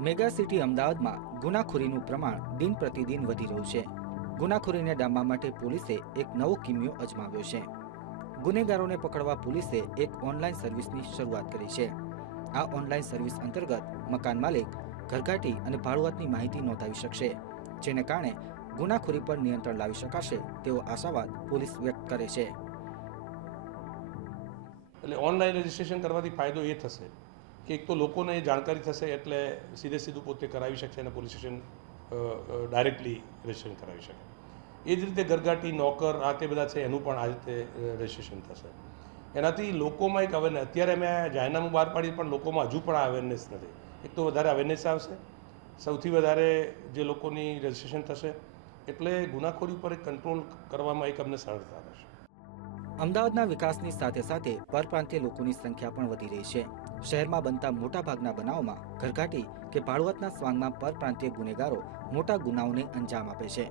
Mega city અમદાવાદમાં ગુનાખોરીનું પ્રમાણ દિન પ્રતિદિન વધી રહ્યું છે। ગુનાખોરીને ડામવા માટે પોલીસે એક નવો કિમિયો અજમાવ્યો છે। ગુનેગારોને પકડવા પોલીસે એક ઓનલાઈન સર્વિસની શરૂઆત કરી છે। આ ઓનલાઈન સર્વિસ અંતર્ગત મકાન માલિક, ઘરઘાટી અને ભાડુઆતની માહિતી નોંધાવી શકશે, જેને કારણે ગુનાખોરી પર નિયંત્રણ લાવી શકાશે તેવો આશાવાદ પોલીસ વ્યક્ત કરે છે। એટલે ઓનલાઈન રજિસ્ટ્રેશન કરવાથી ફાયદો એ થશે કે એક તો લોકોને જાણકારી થશે, એટલે સીધું પોતે કરાવી શકશે અને પોલીસ સ્ટેશન ડાયરેક્ટલી રજિસ્ટ્રેશન કરાવી શકે। એ જ રીતે ઘરઘાટી, નોકર, આ તે બધા છે એનું પણ આ રીતે રજિસ્ટ્રેશન થશે। એનાથી લોકોમાં એક અવેરનેસ, અત્યારે મેં જાહેરનામું બહાર પાડી પણ લોકોમાં હજુ પણ આ અવેરનેસ નથી। એક તો વધારે અવેરનેસ આવશે, સૌથી વધારે જે લોકોની રજિસ્ટ્રેશન થશે એટલે ગુનાખોરી પર એક કંટ્રોલ કરવામાં એક અમને સરળતા રહેશે। અમદાવાદના વિકાસની સાથે સાથે પરપ્રાંતીય લોકોની સંખ્યા પણ વધી રહી છે। શહેરમાં બનતા મોટાભાગના બનાવોમાં ઘરઘાટી કે ભાડુઆતના સ્વાંગમાં પરપ્રાંતીય ગુનેગારો મોટા ગુનાઓને અંજામ આપે છે,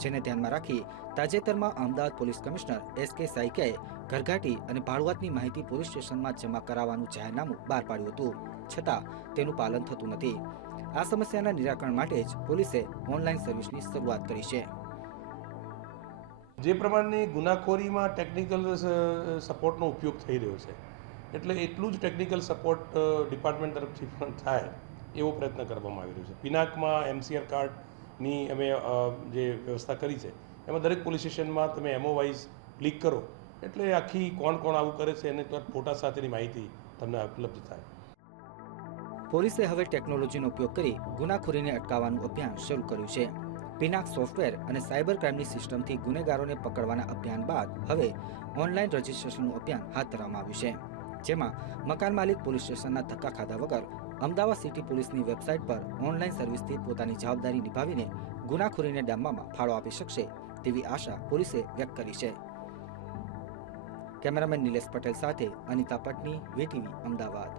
જેને ધ્યાનમાં રાખી તાજેતરમાં અમદાવાદ પોલીસ કમિશનર એસ.કે. સાયકિયાએ ઘરઘાટી અને ભાડુઆતની માહિતી પોલીસ સ્ટેશનમાં જમા કરાવવાનું જાહેરનામું બહાર પાડ્યું હતું, છતાં તેનું પાલન થતું નથી। આ સમસ્યાના નિરાકરણ માટે જ પોલીસે ઓનલાઈન સર્વિસની શરૂઆત કરી છે। જે પ્રમાણની ગુનાખોરીમાં ટેકનિકલ સપોર્ટનો ઉપયોગ થઈ રહ્યો છે, એટલે એટલું જ ટેકનિકલ સપોર્ટ ડિપાર્ટમેન્ટ તરફથી પણ થાય એવો પ્રયત્ન કરવામાં આવી રહ્યો છે। પિનાકમાં MCR કાર્ડની અમે જે વ્યવસ્થા કરી છે, એમાં દરેક પોલીસ સ્ટેશનમાં તમે એમઓ વાઇઝ ક્લિક કરો એટલે આખી કોણ આવું કરે છે એને ફોટા સાથેની માહિતી તમને ઉપલબ્ધ થાય। પોલીસે હવે ટેકનોલોજીનો ઉપયોગ કરી ગુનાખોરીને અટકાવવાનું અભિયાન શરૂ કર્યું છે। પિનાક સોફ્ટવેર અને સાયબર ક્રાઇમની સિસ્ટમથી ગુનેગારોને પકડવાના અભિયાન બાદ હવે ઓનલાઈન રજિસ્ટ્રેશનનું અભિયાન હાથ ધરવામાં આવ્યું છે, જેમાં મકાન માલિક પોલીસ સ્ટેશનના ધક્કા ખાધા વગર અમદાવાદ સિટી પોલીસની વેબસાઇટ પર ઓનલાઈન સર્વિસથી પોતાની જવાબદારી નિભાવીને ગુનાખોરીને ડામવામાં ફાળો આપી શકશે તેવી આશા પોલીસે વ્યક્ત કરી છે। કેમેરામેન નિલેશ પટેલ સાથે અનિતા પટની, VTV, અમદાવાદ।